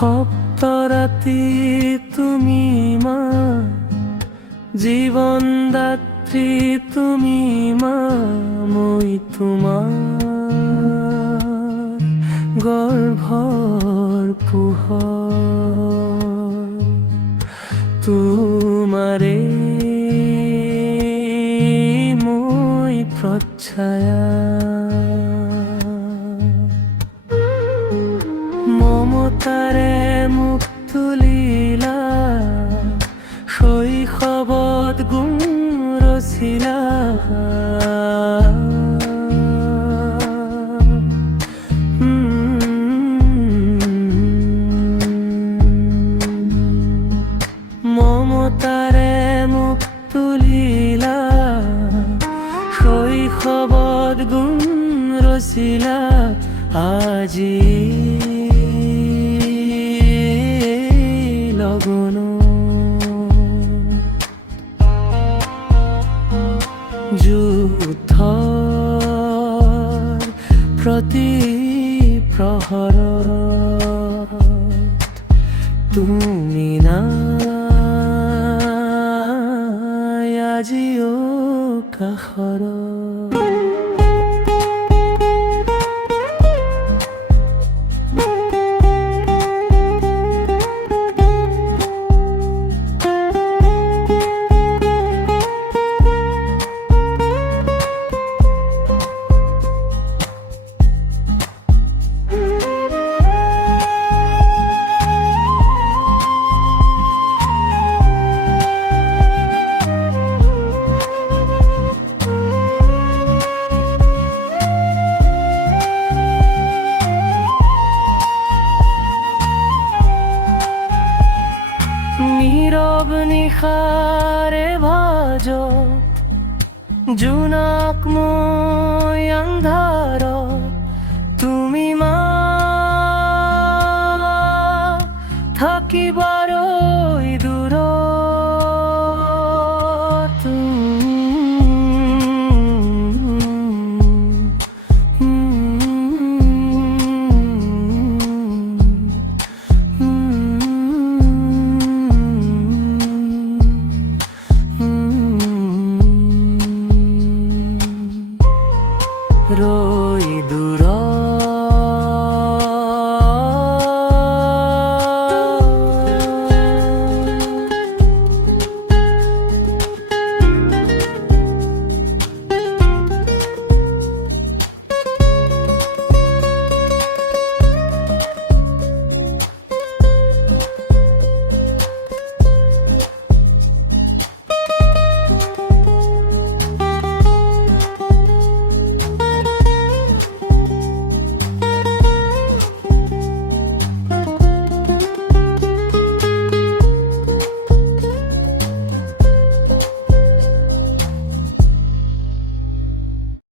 সপ্তরাতি তুমি মা, জীবনদাত্রী তুমি মা, মই তোমার গর্ভর পুহর। তোমারে মই প্রচ্ছায়া, মমতারে মুখ তুলিলা, শৈশৱত গুণ ৰচিলা। মমতাৰে মুখ তুলিলা, শৈশৱত গুণ ৰচিলা। আজি লগন যুদ্ধৰ প্ৰতি প্ৰহৰত তুমি নাই আজিও কাষৰত। নীরব নিশারে ভাজ জোনাক মই আন্ধাৰ, তুমি মা থাকিবাৰৈ দূৰত। ৰৈ দূৰত